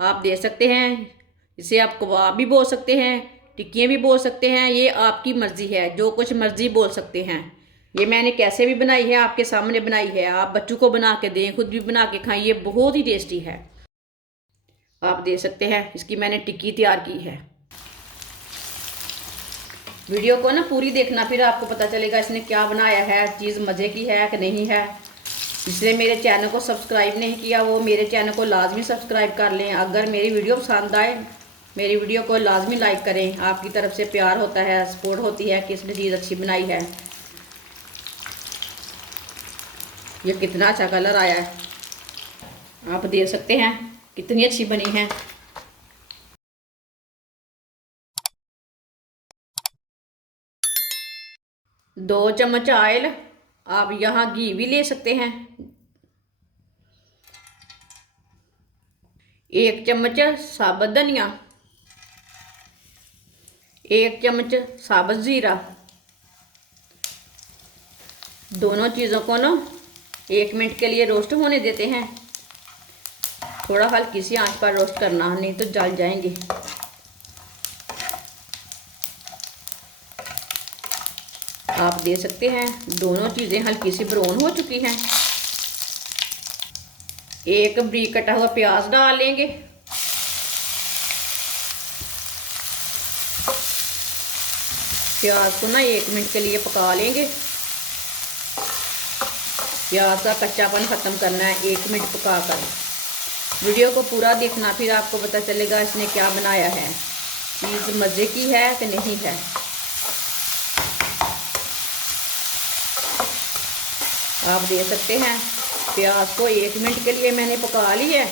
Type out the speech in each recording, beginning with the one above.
आप दे सकते हैं। इसे आप कबाब भी बोल सकते हैं, टिक्कियाँ भी बोल सकते हैं, ये आपकी मर्ज़ी है, जो कुछ मर्ज़ी बोल सकते हैं। ये मैंने कैसे भी बनाई है, आपके सामने बनाई है। आप बच्चों को बना के दें, खुद भी बना के खाएं, ये बहुत ही टेस्टी है। आप दे सकते हैं। इसकी मैंने टिक्की तैयार की है। वीडियो को ना पूरी देखना, फिर आपको पता चलेगा इसने क्या बनाया है, चीज़ मज़े की है कि नहीं है। जिसने मेरे चैनल को सब्सक्राइब नहीं किया वो मेरे चैनल को लाजमी सब्सक्राइब कर लें। अगर मेरी वीडियो पसंद आए, मेरी वीडियो को लाजमी लाइक करें। आपकी तरफ से प्यार होता है, सपोर्ट होती है कि इसने चीज़ अच्छी बनाई है। ये कितना अच्छा कलर आया है, आप देख सकते हैं कितनी अच्छी बनी है। 2 चम्मच ऑयल, आप यहाँ घी भी ले सकते हैं। 1 चम्मच साबुत धनिया, 1 चम्मच साबुत ज़ीरा। दोनों चीज़ों को ना 1 मिनट के लिए रोस्ट होने देते हैं। थोड़ा हल्की सी आंच पर रोस्ट करना, नहीं तो जल जाएंगे। आप दे सकते हैं दोनों चीज़ें हल्की सी ब्राउन हो चुकी हैं। एक बारीक कटा हुआ प्याज डाल लेंगे। प्याज को ना 1 मिनट के लिए पका लेंगे। प्याज का कच्चापन ख़त्म करना है 1 मिनट पका कर। वीडियो को पूरा देखना, फिर आपको पता चलेगा इसने क्या बनाया है, चीज़ मज़े की है कि नहीं है। आप दे सकते हैं। प्याज को 1 मिनट के लिए मैंने पका लिया है।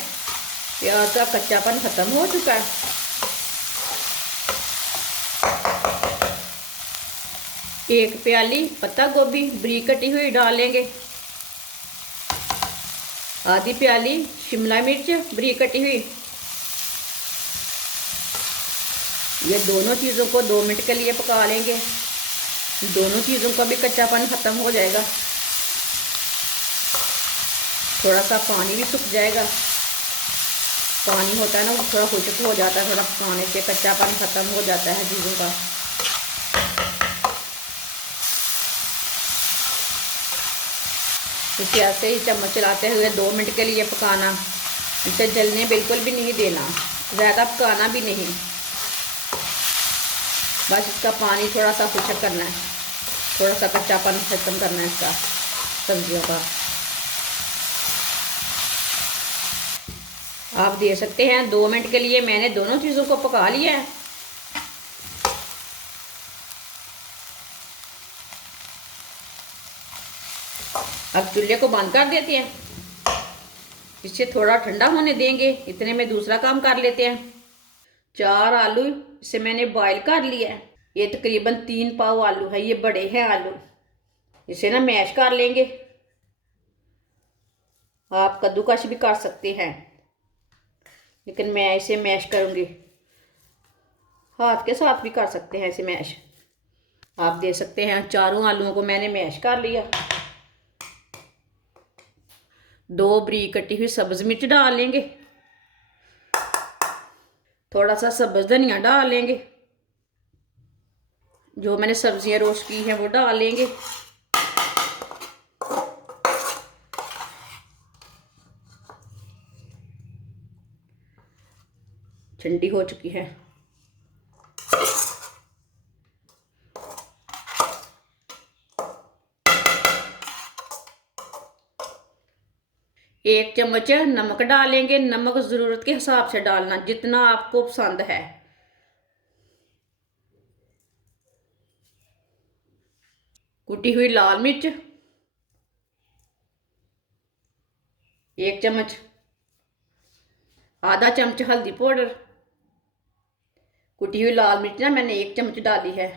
प्याज का कच्चापन ख़त्म हो चुका है। एक प्याली पत्ता गोभी बारीक कटी हुई डाल लेंगे। आधी प्याली शिमला मिर्च बारीक कटी हुई। ये दोनों चीज़ों को 2 मिनट के लिए पका लेंगे। दोनों चीज़ों का भी कच्चापन ख़त्म हो जाएगा। थोड़ा सा पानी भी सूख जाएगा। पानी होता है ना, वो थोड़ा खुश्क हो जाता है, थोड़ा पकाने से कच्चापन ख़त्म हो जाता है चीज़ों का। इसे ऐसे ही चम्मच चलाते हुए 2 मिनट के लिए पकाना। इसे जलने बिल्कुल भी नहीं देना, ज़्यादा पकाना भी नहीं। बस इसका पानी थोड़ा सा खुश्क करना है, थोड़ा सा कच्चापन ख़त्म करना है इसका, सब्जियों का। आप दे सकते हैं 2 मिनट के लिए मैंने दोनों चीज़ों को पका लिया है। अब चूल्हे को बंद कर देते हैं। इसे थोड़ा ठंडा होने देंगे। इतने में दूसरा काम कर लेते हैं। 4 आलू इसे मैंने बॉईल कर लिया है। ये तकरीबन 3 पाव आलू है, ये बड़े हैं आलू। इसे ना मैश कर लेंगे। आप कद्दूकश भी कर सकते हैं, लेकिन मैं इसे मैश करूँगी। हाथ के साथ भी कर सकते हैं इसे मैश। आप दे सकते हैं चारों आलूओं को मैंने मैश कर लिया। 2 बारीक कटी हुई सब्ज मिर्च डाल लेंगे। थोड़ा सा सब्ज धनिया डाल लेंगे। जो मैंने सब्जियां रोस्ट की हैं वो डाल लेंगे। ठंडी हो चुकी है। एक चम्मच नमक डालेंगे। नमक ज़रूरत के हिसाब से डालना, जितना आपको पसंद है। कुटी हुई लाल मिर्च 1 चम्मच। आधा चम्मच हल्दी पाउडर। कुटी हुई लाल मिर्च ना मैंने 1 चम्मच डाली है।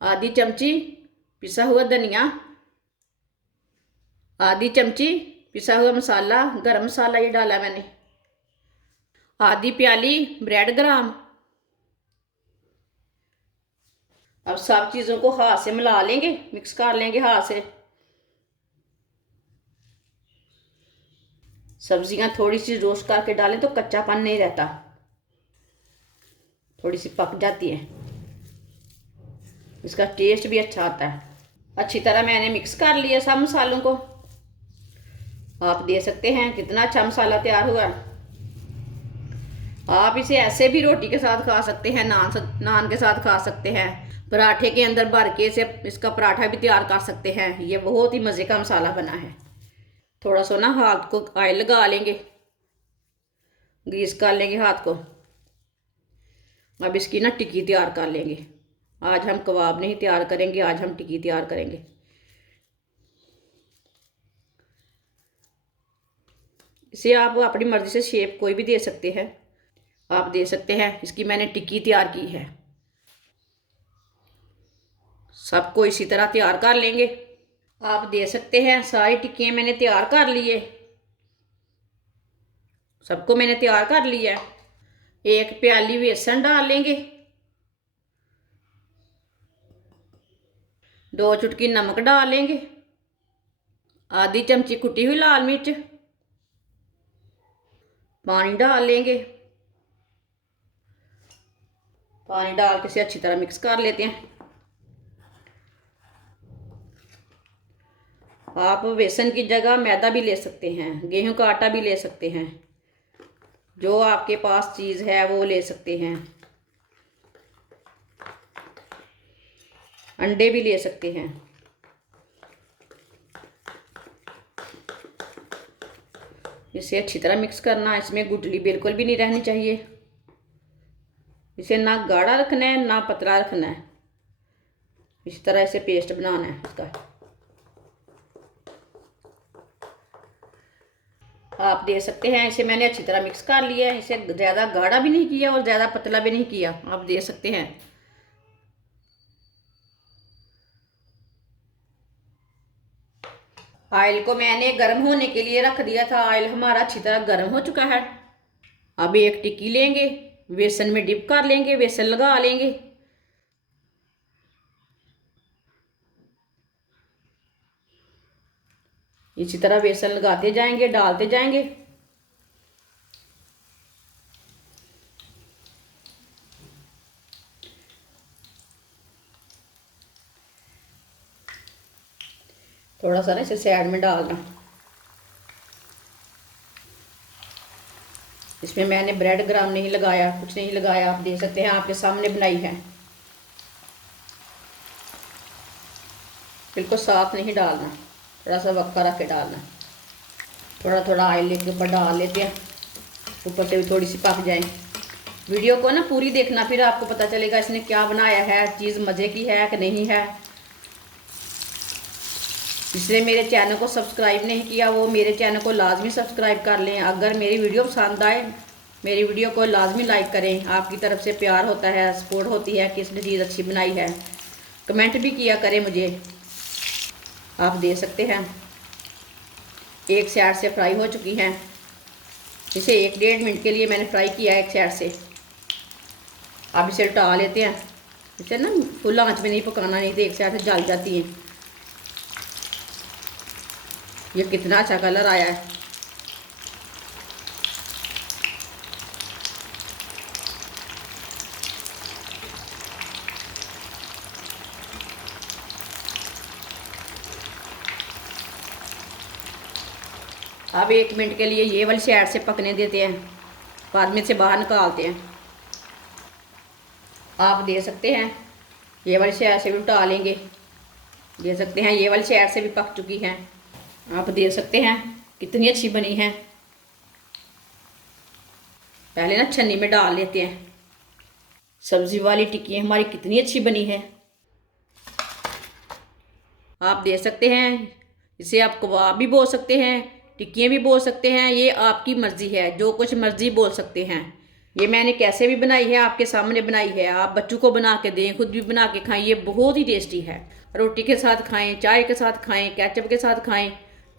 आधी चमची पिसा हुआ धनिया। आधी चमची पिसा हुआ मसाला, गरम मसाला ये डाला मैंने। आधी प्याली ब्रेड ग्राम। अब सब चीज़ों को हाथ से मिला लेंगे, मिक्स कर लेंगे हाथ से। सब्जियां थोड़ी सी रोस्ट करके डालें तो कच्चापन नहीं रहता, थोड़ी सी पक जाती है, इसका टेस्ट भी अच्छा आता है। अच्छी तरह मैंने मिक्स कर लिया सब मसालों को। आप दे सकते हैं कितना अच्छा मसाला तैयार हुआ। आप इसे ऐसे भी रोटी के साथ खा सकते हैं, नान के साथ खा सकते हैं, पराठे के अंदर भर के इसे इसका पराठा भी तैयार कर सकते हैं। ये बहुत ही मज़े का मसाला बना है। थोड़ा सा ना हाथ को ऑयल लगा लेंगे, ग्रीस कर लेंगे हाथ को। अब इसकी ना टिक्की तैयार कर लेंगे। आज हम कबाब नहीं तैयार करेंगे, आज हम टिक्की तैयार करेंगे। इसे आप अपनी मर्ज़ी से शेप कोई भी दे सकते हैं, आप दे सकते हैं। इसकी मैंने टिक्की तैयार की है। सबको इसी तरह तैयार कर लेंगे। आप दे सकते हैं सारी टिक्कियाँ मैंने तैयार कर लिए, सबको मैंने तैयार कर लिया है। एक प्याली बेसन डाल लेंगे, 2 चुटकी नमक डाल लेंगे, आधी चमची कुटी हुई लाल मिर्च, पानी डाल लेंगे। पानी डाल के इसे अच्छी तरह मिक्स कर लेते हैं। आप बेसन की जगह मैदा भी ले सकते हैं, गेहूं का आटा भी ले सकते हैं, जो आपके पास चीज़ है वो ले सकते हैं। अंडे भी ले सकते हैं। इसे अच्छी तरह मिक्स करना, इसमें गुठली बिल्कुल भी नहीं रहनी चाहिए। इसे ना गाढ़ा रखना है ना पतला रखना है, इस तरह इसे पेस्ट बनाना है इसका। आप दे सकते हैं, इसे मैंने अच्छी तरह मिक्स कर लिया है। इसे ज़्यादा गाढ़ा भी नहीं किया और ज़्यादा पतला भी नहीं किया, आप दे सकते हैं। ऑयल को मैंने गर्म होने के लिए रख दिया था। ऑयल हमारा अच्छी तरह गर्म हो चुका है। अब एक टिक्की लेंगे, बेसन में डिप कर लेंगे, बेसन लगा लेंगे। इसी तरह बेसन लगाते जाएंगे, डालते जाएंगे। थोड़ा सा ना इसे साइड में डालना। इसमें मैंने ब्रेड ग्राम नहीं लगाया, कुछ नहीं लगाया, आप दे सकते हैं, आपके सामने बनाई है। बिल्कुल साफ नहीं डालना, थोड़ा सा वक्का रख के डालना। थोड़ा थोड़ा ऑयल लेके ऊपर डाल लेते हैं, ऊपर से भी थोड़ी सी पक जाए। वीडियो को ना पूरी देखना, फिर आपको पता चलेगा इसने क्या बनाया है, चीज़ मज़े की है कि नहीं है। जिसने मेरे चैनल को सब्सक्राइब नहीं किया वो मेरे चैनल को लाजमी सब्सक्राइब कर लें। अगर मेरी वीडियो पसंद आए मेरी वीडियो को लाजमी लाइक करें। आपकी तरफ से प्यार होता है, सपोर्ट होती है कि इसने चीज़ अच्छी बनाई है। कमेंट भी किया करें मुझे, आप दे सकते हैं। एक साइड से फ्राई हो चुकी हैं, इसे 1-1.5 मिनट के लिए मैंने फ्राई किया है एक साइड से। अब इसे उल्टा लेते हैं। इसे ना फुल आंच में नहीं पकाना, नहीं तो एक साइड से जल जाती है। ये कितना अच्छा कलर आया है। अब 1 मिनट के लिए ये वाली साइड से पकने देते हैं, बाद में से बाहर निकालते हैं। आप दे सकते हैं ये वाली साइड से भी उल्टा लेंगे, दे सकते हैं। ये वाली साइड से भी पक चुकी हैं, आप दे सकते हैं। कितनी अच्छी बनी है। पहले ना छन्नी में डाल लेते हैं। सब्जी वाली टिक्की हमारी कितनी अच्छी बनी है। आप दे सकते हैं, इसे आप कबाब भी बोल सकते हैं, टिक्कियाँ भी बोल सकते हैं, ये आपकी मर्ज़ी है, जो कुछ मर्ज़ी बोल सकते हैं। ये मैंने कैसे भी बनाई है, आपके सामने बनाई है। आप बच्चों को बना के दें, खुद भी बना के खाएं, ये बहुत ही टेस्टी है। रोटी के साथ खाएं, चाय के साथ खाएं, केचप के साथ खाएं,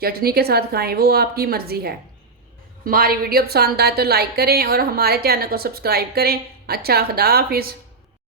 चटनी के साथ खाएं, वो आपकी मर्ज़ी है। हमारी वीडियो पसंद आए तो लाइक करें और हमारे चैनल को सब्सक्राइब करें। अच्छा, खुदा हाफिज़।